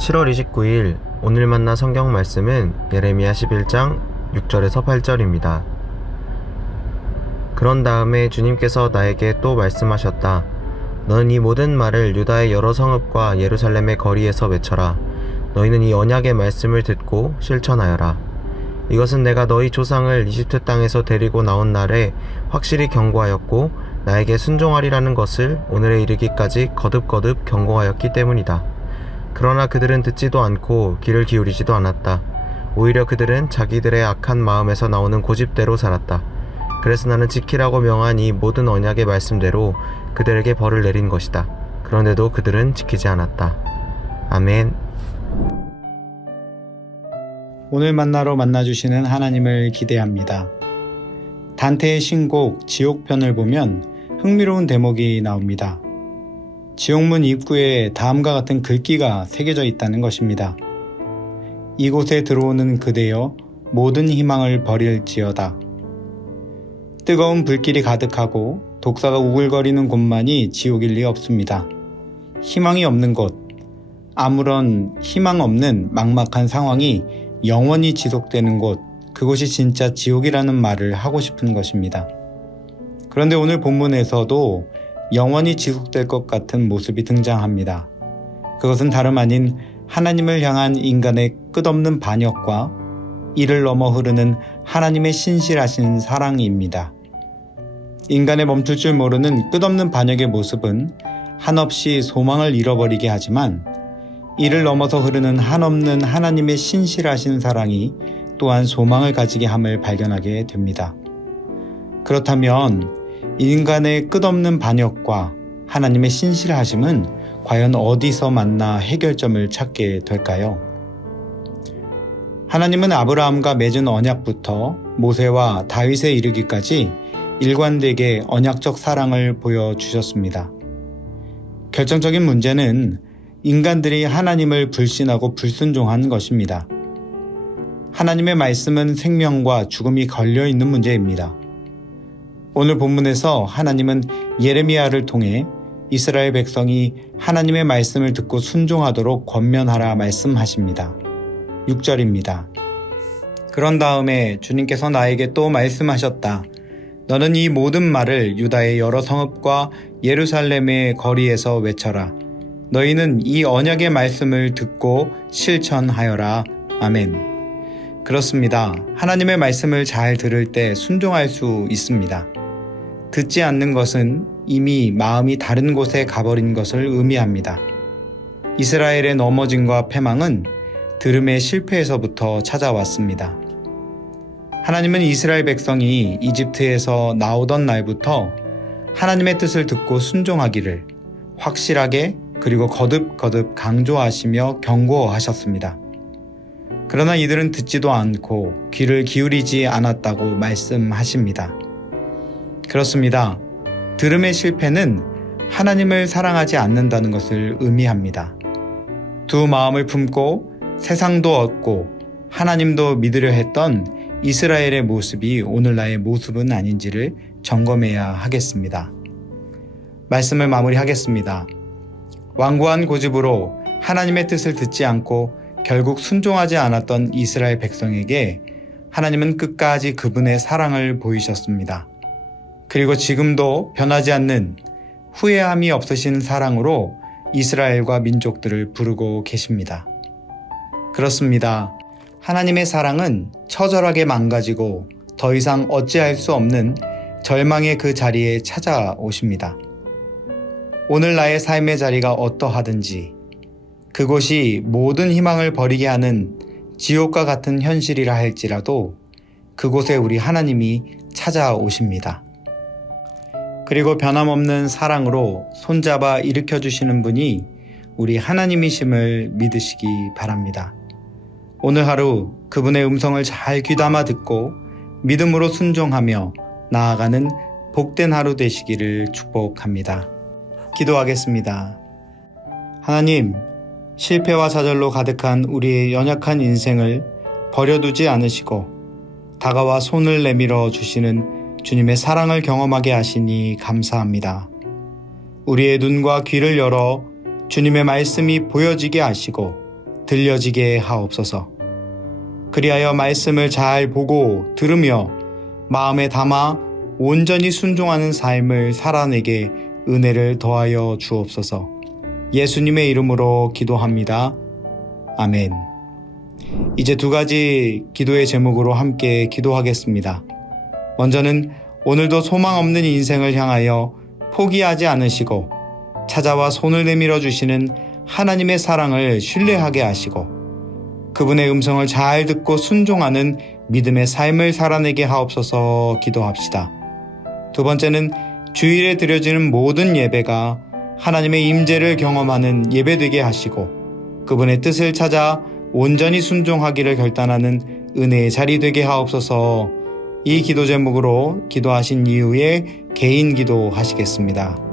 7월 29일 오늘 만나 성경 말씀은 예레미야 11장 6절에서 8절입니다. 그런 다음에 주님께서 나에게 또 말씀하셨다. 너는 이 모든 말을 유다의 여러 성읍과 예루살렘의 거리에서 외쳐라. 너희는 이 언약의 말씀을 듣고 실천하여라. 이것은 내가 너희 조상을 이집트 땅에서 데리고 나온 날에 확실히 경고하였고 나에게 순종하리라는 것을 오늘에 이르기까지 거듭거듭 경고하였기 때문이다. 그러나 그들은 듣지도 않고 귀를 기울이지도 않았다. 오히려 그들은 자기들의 악한 마음에서 나오는 고집대로 살았다. 그래서 나는 지키라고 명한 이 모든 언약의 말씀대로 그들에게 벌을 내린 것이다. 그런데도 그들은 지키지 않았다. 아멘. 오늘 만나로 만나주시는 하나님을 기대합니다. 단테의 신곡 지옥편을 보면 흥미로운 대목이 나옵니다. 지옥문 입구에 다음과 같은 글귀가 새겨져 있다는 것입니다. 이곳에 들어오는 그대여 모든 희망을 버릴지어다. 뜨거운 불길이 가득하고 독사가 우글거리는 곳만이 지옥일 리 없습니다. 희망이 없는 곳, 아무런 희망 없는 막막한 상황이 영원히 지속되는 곳, 그곳이 진짜 지옥이라는 말을 하고 싶은 것입니다. 그런데 오늘 본문에서도 영원히 지속될 것 같은 모습이 등장합니다. 그것은 다름 아닌 하나님을 향한 인간의 끝없는 반역과 이를 넘어 흐르는 하나님의 신실하신 사랑입니다. 인간의 멈출 줄 모르는 끝없는 반역의 모습은 한없이 소망을 잃어버리게 하지만 이를 넘어서 흐르는 한없는 하나님의 신실하신 사랑이 또한 소망을 가지게 함을 발견하게 됩니다. 그렇다면 인간의 끝없는 반역과 하나님의 신실하심은 과연 어디서 만나 해결점을 찾게 될까요? 하나님은 아브라함과 맺은 언약부터 모세와 다윗에 이르기까지 일관되게 언약적 사랑을 보여주셨습니다. 결정적인 문제는 인간들이 하나님을 불신하고 불순종한 것입니다. 하나님의 말씀은 생명과 죽음이 걸려있는 문제입니다. 오늘 본문에서 하나님은 예레미야를 통해 이스라엘 백성이 하나님의 말씀을 듣고 순종하도록 권면하라 말씀하십니다. 6절입니다. 그런 다음에 주님께서 나에게 또 말씀하셨다. 너는 이 모든 말을 유다의 여러 성읍과 예루살렘의 거리에서 외쳐라. 너희는 이 언약의 말씀을 듣고 실천하여라. 아멘. 그렇습니다. 하나님의 말씀을 잘 들을 때 순종할 수 있습니다. 듣지 않는 것은 이미 마음이 다른 곳에 가버린 것을 의미합니다. 이스라엘의 넘어짐과 패망은 들음의 실패에서부터 찾아왔습니다. 하나님은 이스라엘 백성이 이집트에서 나오던 날부터 하나님의 뜻을 듣고 순종하기를 확실하게 그리고 거듭거듭 강조하시며 경고하셨습니다. 그러나 이들은 듣지도 않고 귀를 기울이지 않았다고 말씀하십니다. 그렇습니다. 들음의 실패는 하나님을 사랑하지 않는다는 것을 의미합니다. 두 마음을 품고 세상도 얻고 하나님도 믿으려 했던 이스라엘의 모습이 오늘날의 모습은 아닌지를 점검해야 하겠습니다. 말씀을 마무리하겠습니다. 완고한 고집으로 하나님의 뜻을 듣지 않고 결국 순종하지 않았던 이스라엘 백성에게 하나님은 끝까지 그분의 사랑을 보이셨습니다. 그리고 지금도 변하지 않는 후회함이 없으신 사랑으로 이스라엘과 민족들을 부르고 계십니다. 그렇습니다. 하나님의 사랑은 처절하게 망가지고 더 이상 어찌할 수 없는 절망의 그 자리에 찾아오십니다. 오늘 나의 삶의 자리가 어떠하든지 그곳이 모든 희망을 버리게 하는 지옥과 같은 현실이라 할지라도 그곳에 우리 하나님이 찾아오십니다. 그리고 변함없는 사랑으로 손잡아 일으켜주시는 분이 우리 하나님이심을 믿으시기 바랍니다. 오늘 하루 그분의 음성을 잘 귀담아 듣고 믿음으로 순종하며 나아가는 복된 하루 되시기를 축복합니다. 기도하겠습니다. 하나님, 실패와 좌절로 가득한 우리의 연약한 인생을 버려두지 않으시고 다가와 손을 내밀어 주시는 주님의 사랑을 경험하게 하시니 감사합니다. 우리의 눈과 귀를 열어 주님의 말씀이 보여지게 하시고 들려지게 하옵소서. 그리하여 말씀을 잘 보고 들으며 마음에 담아 온전히 순종하는 삶을 살아내게 은혜를 더하여 주옵소서. 예수님의 이름으로 기도합니다. 아멘. 이제 두 가지 기도의 제목으로 함께 기도하겠습니다. 먼저는 오늘도 소망 없는 인생을 향하여 포기하지 않으시고 찾아와 손을 내밀어 주시는 하나님의 사랑을 신뢰하게 하시고 그분의 음성을 잘 듣고 순종하는 믿음의 삶을 살아내게 하옵소서 기도합시다. 두 번째는 주일에 드려지는 모든 예배가 하나님의 임재를 경험하는 예배되게 하시고 그분의 뜻을 찾아 온전히 순종하기를 결단하는 은혜의 자리 되게 하옵소서. 이 기도 제목으로 기도하신 이후에 개인 기도 하시겠습니다.